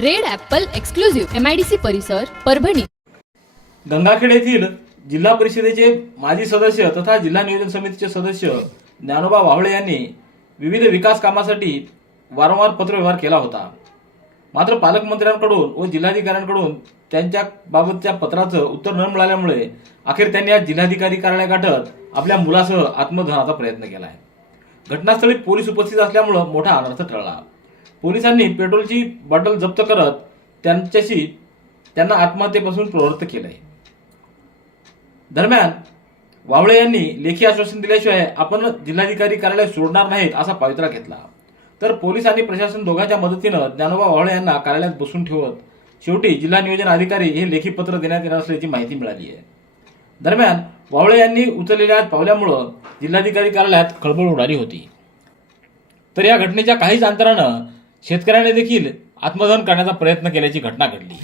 Red Apple exclusive MIDC परिसर परभणी. गंगाखेड येथील जिल्हा परिषदेचे माजी सदस्य तथा जिल्हा नियोजन समितीचे सदस्य ज्ञानोबा वावळे यांनी विविध विकास कामासाठी वारंवार पत्रव्यवहार केला होता. मात्र पालकमंत्र्यांकडून व जिल्हाधिकाऱ्यांकडून त्यांच्या बाबतच्या पत्राचं उत्तर न मिळाल्यामुळे अखेर त्यांनी आज जिल्हाधिकारी कार्यालय गाठत आपल्या मुलासह आत्मदहनाचा प्रयत्न केला आहे. घटनास्थळी पोलीस उपस्थित असल्यामुळं मोठा अनर्थ टळला. पोलिसांनी पेट्रोलची बॉटल जप्त करत त्यांच्याशी त्यांना आत्महत्येपासून प्रवृत्त केलंय. दरम्यान वावळे यांनी लेखी आश्वासन दिल्याशिवाय आपण जिल्हाधिकारी कार्यालय सोडणार नाहीत असा पवित्रा घेतला. तर पोलीस आणि प्रशासन दोघांच्या मदतीनं ज्ञानोबा वावळे यांना कार्यालयात बसून ठेवत शेवटी जिल्हा नियोजन अधिकारी हे लेखी पत्र देण्यात येणार असल्याची माहिती मिळाली आहे. दरम्यान वावळे यांनी उचललेल्या पावल्यामुळं जिल्हाधिकारी कार्यालयात खळबळ उडाली होती. तर या घटनेच्या काहीच अंतरानं शेतकऱ्याने देखील आत्मदहन करण्याचा प्रयत्न केल्याची घटना घडली.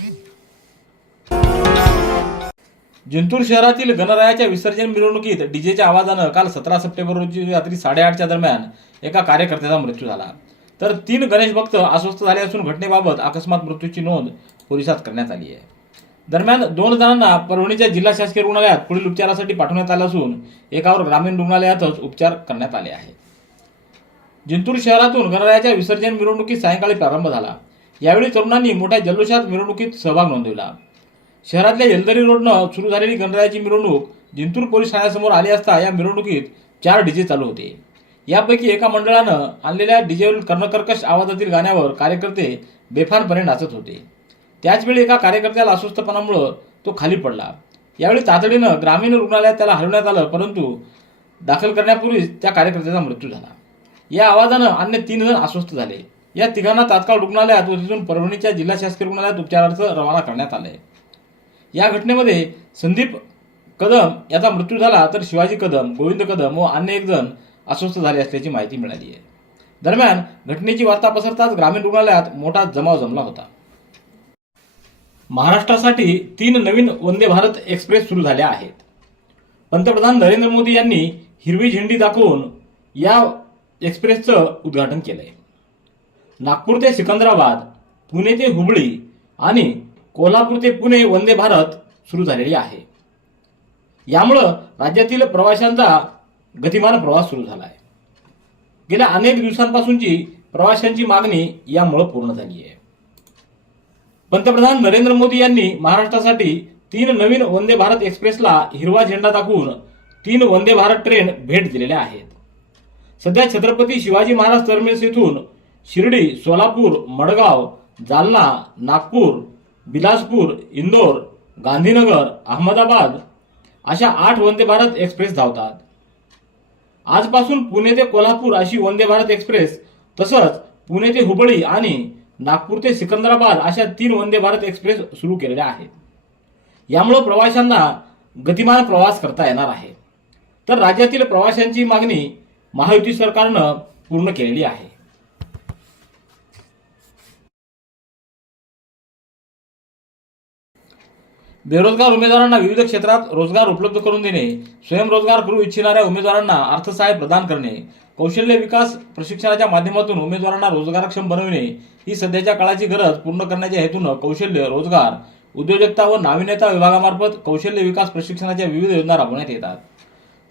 जिंतूर शहरातील गणरायाच्या विसर्जन मिरवणुकीत डीजेच्या आवाजानं काल सतरा सप्टेंबर रोजी रात्री साडेआठच्या दरम्यान एका कार्यकर्त्याचा मृत्यू झाला. तर तीन गणेश भक्त अस्वस्थ झाले असून घटनेबाबत अकस्मात मृत्यूची नोंद पोलिसात करण्यात आली आहे. दरम्यान दोन जणांना परभणीच्या जिल्हा शासकीय रुग्णालयात पुढील उपचारासाठी पाठवण्यात आलं असून एकावर ग्रामीण रुग्णालयातच उपचार करण्यात आले आहेत. जिंतूर शहरातून गणरायाच्या विसर्जन मिरवणुकीत सायंकाळी प्रारंभ झाला. यावेळी तरुणांनी मोठ्या जल्लोषात मिरवणुकीत सहभाग नोंदवला. शहरातल्या येलदरी रोडनं सुरू झालेली गणरायाची मिरवणूक जिंतूर पोलीस ठाण्यासमोर आली असता या मिरवणुकीत चार डीजे चालू होते. यापैकी एका मंडळानं आणलेल्या डीजेवरील कर्णकर्कश आवाजातील गाण्यावर कार्यकर्ते बेफानपणे नाचत होते. त्याचवेळी एका कार्यकर्त्याला अस्वस्थपणामुळं तो खाली पडला. यावेळी तातडीनं ग्रामीण रुग्णालयात त्याला हलवण्यात आलं परंतु दाखल करण्यापूर्वीच त्या कार्यकर्त्याचा मृत्यू झाला. या आवाजानं अन्य तीन जण अस्वस्थ झाले. या तिघांना तात्काळ रुग्णालयात व तिथून परभणीच्या जिल्हा शासकीय रुग्णालयात उपचारार्थ रवाना करण्यात आले या घटनेमध्ये संदीप कदम याचा मृत्यू झाला तर शिवाजी कदम गोविंद कदम व अन्य एक जण अस्वस्थ झाले असल्याची माहिती मिळाली आहे. दरम्यान घटनेची वार्ता पसरताच ग्रामीण रुग्णालयात मोठा जमाव जमला होता. महाराष्ट्रासाठी तीन नवीन वंदे भारत एक्सप्रेस सुरू झाल्या आहेत. पंतप्रधान नरेंद्र मोदी यांनी हिरवी झेंडी दाखवून या एक्सप्रेसचं उद्घाटन केलंय. नागपूर ते सिकंदराबाद पुणे ते हुबळी आणि कोल्हापूर ते पुणे वंदे भारत सुरू झालेली आहे. यामुळं राज्यातील प्रवाशांचा गतिमान प्रवास सुरू झाला आहे गेल्या अनेक दिवसांपासूनची प्रवाशांची मागणी यामुळं पूर्ण झाली आहे. पंतप्रधान नरेंद्र मोदी यांनी महाराष्ट्रासाठी तीन नवीन वंदे भारत एक्सप्रेसला हिरवा झेंडा दाखवून तीन वंदे भारत ट्रेन भेट दिलेल्या आहेत. सध्या छत्रपती शिवाजी महाराज टर्मिनस येथून शिर्डी सोलापूर मडगाव जालना नागपूर बिलासपूर इंदोर गांधीनगर अहमदाबाद अशा आठ वंदे भारत एक्सप्रेस धावतात. आजपासून पुणे ते कोल्हापूर अशी वंदे भारत एक्सप्रेस तसंच पुणे ते हुबळी आणि नागपूर ते सिकंदराबाद अशा तीन वंदे भारत एक्सप्रेस सुरू केलेल्या आहेत. यामुळे प्रवाशांना गतिमान प्रवास करता येणार आहे. तर राज्यातील प्रवाशांची मागणी महायुती सरकारनं पूर्ण केलेली आहे. बेरोजगार उमेदवारांना विविध क्षेत्रात रोजगार उपलब्ध करून देणे स्वयंरोजगार करू इच्छिणाऱ्या उमेदवारांना अर्थसहाय्य प्रदान करणे कौशल्य विकास प्रशिक्षणाच्या माध्यमातून उमेदवारांना रोजगारक्षम बनविणे ही सध्याच्या काळाची गरज पूर्ण करण्याच्या हेतूनं कौशल्य रोजगार उद्योजकता व नाविन्यता विभागामार्फत कौशल्य विकास प्रशिक्षणाच्या विविध योजना राबवण्यात येतात.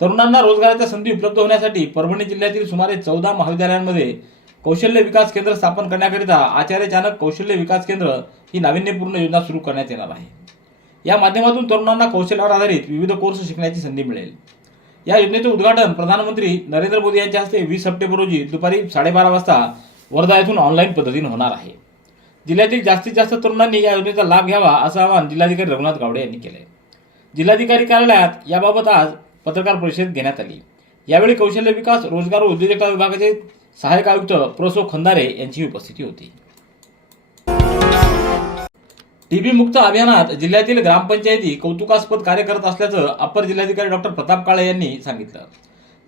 तरुणांना रोजगाराच्या संधी उपलब्ध होण्यासाठी परभणी जिल्ह्यातील सुमारे चौदा महाविद्यालयांमध्ये कौशल्य विकास केंद्र स्थापन करण्याकरिता आचार्य चाणक कौशल्य विकास केंद्र ही नाविन्यपूर्ण योजना सुरू करण्यात येणार आहे. या माध्यमातून तरुणांना कौशल्यावर आधारित विविध कोर्स शिकण्याची संधी मिळेल. या योजनेचे उद्घाटन प्रधानमंत्री नरेंद्र मोदी यांच्या हस्ते वीस सप्टेंबर रोजी दुपारी साडेबारा वाजता वर्धा येथून ऑनलाईन पद्धतीने होणार आहे. जिल्ह्यातील जास्तीत जास्त तरुणांनी या योजनेचा लाभ घ्यावा असं आवाहन जिल्हाधिकारी रघुनाथ गावडे यांनी केलं जिल्हाधिकारी कार्यालयात याबाबत आज पत्रकार परिषद घेण्यात आली. यावेळी कौशल्य विकास रोजगार व उद्योजकता विभागाचे सहाय्यक आयुक्त प्रोसो खंदारे यांची उपस्थिती होती. टीबी मुक्त अभियानात जिल्ह्यातील ग्रामपंचायती कौतुकास्पद कार्य करत असल्याचं अपर जिल्हाधिकारी डॉक्टर प्रताप काळे यांनी सांगितलं.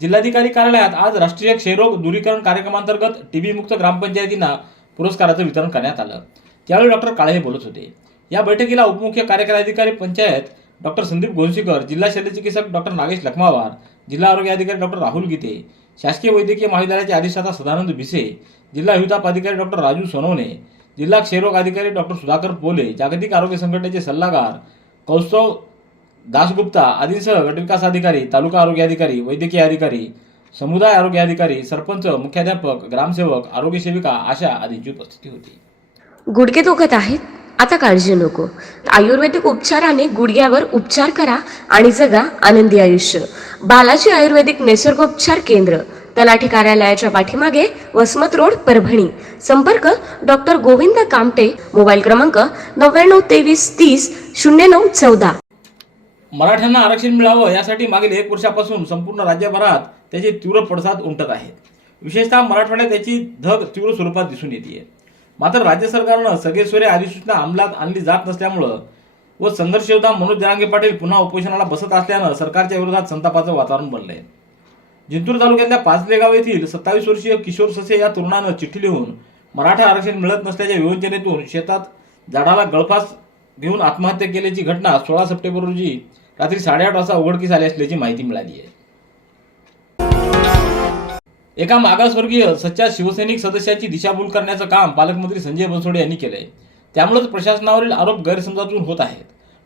जिल्हाधिकारी कार्यालयात आज राष्ट्रीय क्षयरोग दूरीकरण कार्यक्रमांतर्गत टीबी मुक्त ग्रामपंचायतींना पुरस्काराचं वितरण करण्यात आलं. त्यावेळी डॉक्टर काळे हे बोलत होते. या बैठकीला उपमुख्य कार्यकारी अधिकारी पंचायत डॉक्टर संदीप गोंशीकर जिल्हा शल्यचिकित्सक डॉक्टर नागेश लखमावार जिल्हा आरोग्य अधिकारी डॉक्टर राहुल गीते शासकीय वैद्यकीय महाविद्यालयाचे अधिष्ठाता सदानंद भिसे जिल्हा हिवताप अधिकारी डॉक्टर राजू सोनवणे जिल्हा क्षयरोग अधिकारी डॉक्टर सुधाकर पोले जागतिक आरोग्य संघटनेचे सल्लागार कौस्तव दासगुप्ता आदींसह गटविकास अधिकारी तालुका आरोग्य अधिकारी वैद्यकीय अधिकारी समुदाय आरोग्य अधिकारी सरपंच मुख्याध्यापक ग्रामसेवक आरोग्य सेविका अशा आदींची उपस्थिती होती. गुडघे दुखत आहेत? आता काळजी नको. आयुर्वेदिक उपचाराने गुडघ्यावर उपचार करा आणि जगा आनंदी आयुष्य. बालाजी आयुर्वेदिक निसर्गोपचार केंद्र तलाठी कार्यालयाच्या पाठीमागे वसमत रोड परभणी. संपर्क डॉक्टर गोविंद कामटे मोबाईल क्रमांक नव्याण्णव तेवीस तीस शून्य नऊ चौदा. मराठ्यांना आरक्षण मिळावं यासाठी मागील एक वर्षापासून संपूर्ण राज्यभरात त्याचे तीव्र पडसाद उमटत आहेत विशेषतः मराठवाड्यात त्याची धग तीव्र स्वरूपात दिसून येते मात्र राज्य सरकारनं सगळेश्वरी अधिसूचना अंमलात आणली जात नसल्यामुळं व संघर्षयोद्धा मनोज जरांगे पाटील पुन्हा उपोषणाला बसत असल्यानं सरकारच्या विरोधात संतापाचं वातावरण बनलंय. जिंतूर तालुक्यातल्या पाचलेगाव येथील सत्तावीस वर्षीय किशोर ससे या तरुणानं चिठ्ठी लिहून मराठा आरक्षण मिळत नसल्याच्या योजनेतून शेतात झाडाला गळफास घेऊन आत्महत्या केल्याची घटना सोळा सप्टेंबर रोजी रात्री साडेआठ वाजता उघडकीस आली असल्याची माहिती मिळाली आहे. एका मागासवर्गीय सच्चा शिवसैनिक सदस्याची दिशाभूल करण्याचं काम पालकमंत्री संजय बनसोडे यांनी केलंय. त्यामुळेच प्रशासनावरील आरोप गैरसमजातून होत आहेत.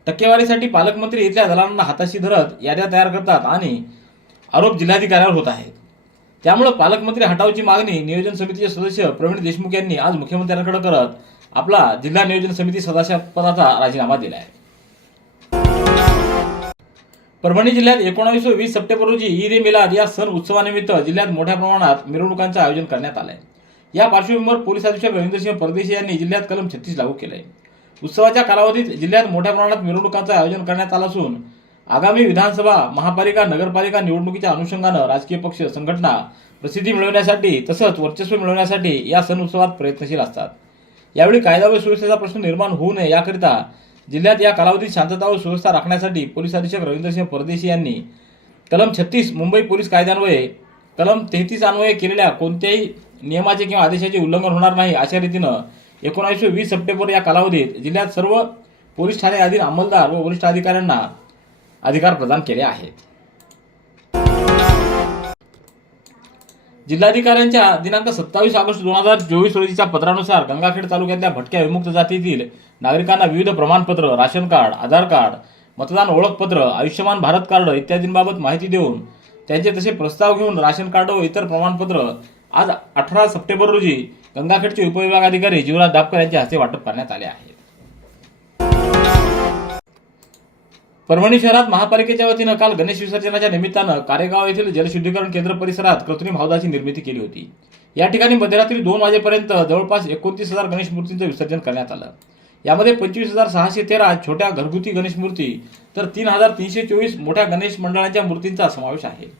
टक्केवारीसाठी पालकमंत्री इथल्या दलालांना हाताशी धरत याद्या तयार करतात आणि आरोप जिल्हाधिकाऱ्यावर होत आहेत. त्यामुळे पालकमंत्री हटावची मागणी नियोजन समितीचे सदस्य प्रवीण देशमुख यांनी आज मुख्यमंत्र्यांकडे करत आपला जिल्हा नियोजन समिती सदस्यपदाचा राजीनामा दिला आहे परभणी जिल्ह्यात एकोणावीस व वीस सप्टेंबर रोजी ईद ए मिलाद या सण उत्सवानिमित्त जिल्ह्यात मोठ्या प्रमाणात मिरवणुकांचं आयोजन करण्यात आलंय. या पार्श्वभूमीवर पोलीस अधीक्षक रवींद्रसिंह परदेशी यांनी जिल्ह्यात कलम छत्तीस लागू केलंय. उत्सवाच्या कालावधीत जिल्ह्यात मोठ्या प्रमाणात मिरवणुकांचं आयोजन करण्यात आलं असून आगामी विधानसभा महापालिका नगरपालिका निवडणुकीच्या अनुषंगानं राजकीय पक्ष संघटना प्रसिद्धी मिळवण्यासाठी तसंच वर्चस्व मिळवण्यासाठी या सण उत्सवात प्रयत्नशील असतात. यावेळी कायदा व सुव्यवस्थेचा प्रश्न निर्माण होऊ नये याकरिता जिल्ह्यात या कालावधीत शांतता व सुव्यवस्था राखण्यासाठी पोलीस अधीक्षक रवींद्रसिंह परदेशी यांनी कलम छत्तीस मुंबई पोलीस कायद्यान्वये कलम तेहतीस अन्वये केलेल्या कोणत्याही नियमाचे किंवा आदेशाचे उल्लंघन होणार नाही अशा रीतीनं एकोणावीसशे वीस सप्टेंबर या कालावधीत जिल्ह्यात सर्व पोलीस ठाणे अधीन अंमलदार व वरिष्ठ अधिकाऱ्यांना अधिकार प्रदान केले आहेत. जिल्हाधिकाऱ्यांच्या दिनांक सत्तावीस ऑगस्ट दोन हजार चोवीस रोजीच्या पत्रानुसार गंगाखेड तालुक्यातल्या भटक्या विमुक्त जातीतील नागरिकांना विविध प्रमाणपत्र राशन कार्ड आधार कार्ड मतदान ओळखपत्र आयुष्यमान भारत कार्ड इत्यादींबाबत माहिती देऊन त्यांचे तसे प्रस्ताव घेऊन राशन कार्ड व इतर प्रमाणपत्र आज अठरा सप्टेंबर रोजी गंगाखेडचे उपविभागाधिकारी जीवराज दापकर यांच्या हस्ते वाटप करण्यात आले आहे. परभणी शहरात महापालिकेच्या वतीनं काल गणेश विसर्जनाच्या निमित्तानं कारेगाव येथील जलशुद्धीकरण केंद्र परिसरात कृत्रिम हौदाची निर्मिती केली होती. या ठिकाणी मध्यरात्री दोन वाजेपर्यंत जवळपास एकोणतीस हजार गणेश मूर्तींचं विसर्जन करण्यात आलं. यामध्ये पंचवीस हजार सहाशे तेरा छोट्या घरगुती गणेश मूर्ती तर तीन हजार तीनशे चोवीस मोठ्या गणेश मंडळांच्या मूर्तींचा समावेश आहे.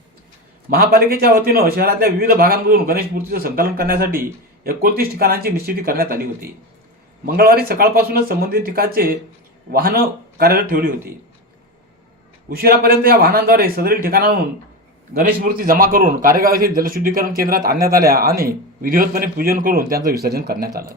महापालिकेच्या वतीनं शहरातल्या विविध भागांमधून गणेश मूर्तीचं संकलन करण्यासाठी एकोणतीस ठिकाणांची निश्चिती करण्यात आली होती. मंगळवारी सकाळपासूनच संबंधित ठिकाणचे वाहनं कार्यरत ठेवली होती. उशिरापर्यंत या वाहनांद्वारे सदरील ठिकाणाहून गणेश मूर्ती जमा करून कारेगाव येथील जलशुद्धीकरण केंद्रात आणण्यात आल्या आणि विधिवतपणे पूजन करून त्यांचं विसर्जन करण्यात आलं.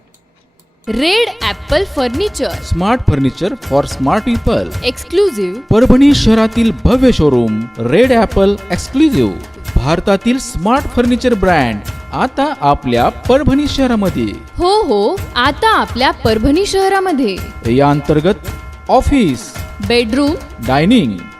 Red Apple furniture. Smart furniture for smart people. Exclusive Parbhani शहरातील भव्य शोरूम रेड ॲपल एक्सक्लुझिव्ह. भारतातील स्मार्ट फर्निचर ब्रँड आता आपल्या परभणी शहरामध्ये. हो हो आता आपल्या परभणी शहरामध्ये. या अंतर्गत ऑफिस बेडरूम. डायनिंग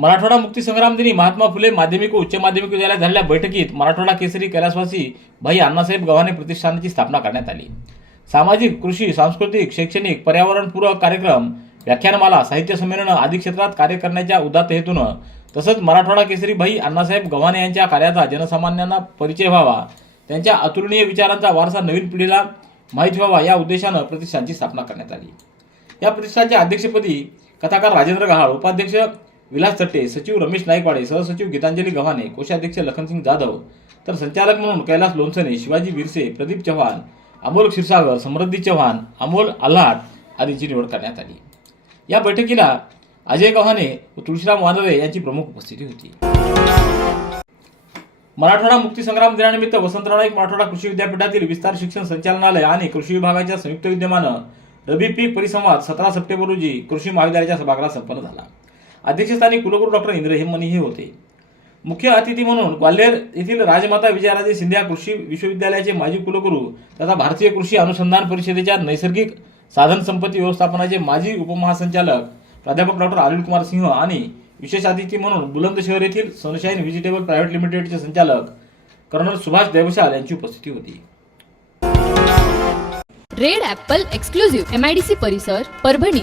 मराठवाडा मुक्तीसंग्राम दिनी महात्मा फुले माध्यमिक व उच्च माध्यमिक विद्यालयात झालेल्या बैठकीत मराठवाडा केसरी कैलासवासी भाई अण्णासाहेब गव्हाणे प्रतिष्ठानाची स्थापना करण्यात आली. सामाजिक कृषी सांस्कृतिक शैक्षणिक पर्यावरणपूरक कार्यक्रम व्याख्यानमाला साहित्य संमेलनं आदी क्षेत्रात कार्य करण्याच्या उदात्त हेतूनं तसंच मराठवाडा केसरी भाई अण्णासाहेब गव्हाणे यांच्या कार्याचा जनसामान्यांना परिचय व्हावा त्यांच्या अतुलनीय विचारांचा वारसा नवीन पिढीला माहीत व्हावा या उद्देशानं प्रतिष्ठानची स्थापना करण्यात आली. या प्रतिष्ठानच्या अध्यक्षपदी कथाकार राजेंद्र गहाळ उपाध्यक्ष विलास चट्टे सचिव रमेश नाईकवाडे सहसचिव गीतांजली गव्हाणे कोषाध्यक्ष लखनसिंग जाधव तर संचालक म्हणून कैलास लोणसने शिवाजी बिरसे प्रदीप चव्हाण अमोल क्षीरसागर समृद्धी चव्हाण अमोल आल्हाट आदींची निवड करण्यात आली. या बैठकीला अजय गव्हाणे व तुळशीराम वानरे यांची प्रमुख उपस्थिती होती. मराठवाडा मुक्तीसंग्राम दिनानिमित्त वसंतराव नाईक मराठवाडा कृषी विद्यापीठातील विस्तार शिक्षण संचालनालय आणि कृषी विभागाच्या संयुक्त विद्यमानं रबी पीक परिसंवाद सतरा सप्टेंबर रोजी कृषी महाविद्यालयाच्या सभागृहात संपन्न झाला. अध्यक्षस्थानी कुलगुरू डॉक्टर इंद्र हेममणी हे होते. मुख्य अतिथी म्हणून ग्वाल्हेर येथील राजमाता विजयाराजे सिंधिया कृषी विश्वविद्यालयाचे माजी कुलगुरू तथा भारतीय कृषी अनुसंधान परिषदेच्या नैसर्गिक साधन संपत्ती व्यवस्थापनाचे माजी उपमहासंचालक प्राध्यापक डॉक्टर अनिल कुमार सिंह आणि विशेष अतिथी म्हणून बुलंदशहर येथील सनशाईन व्हेजिटेबल प्रायव्हेट लिमिटेडचे संचालक कर्नल सुभाष देवशाल यांची उपस्थिती होती. Red Apple exclusive M I D C परिसर परभणी.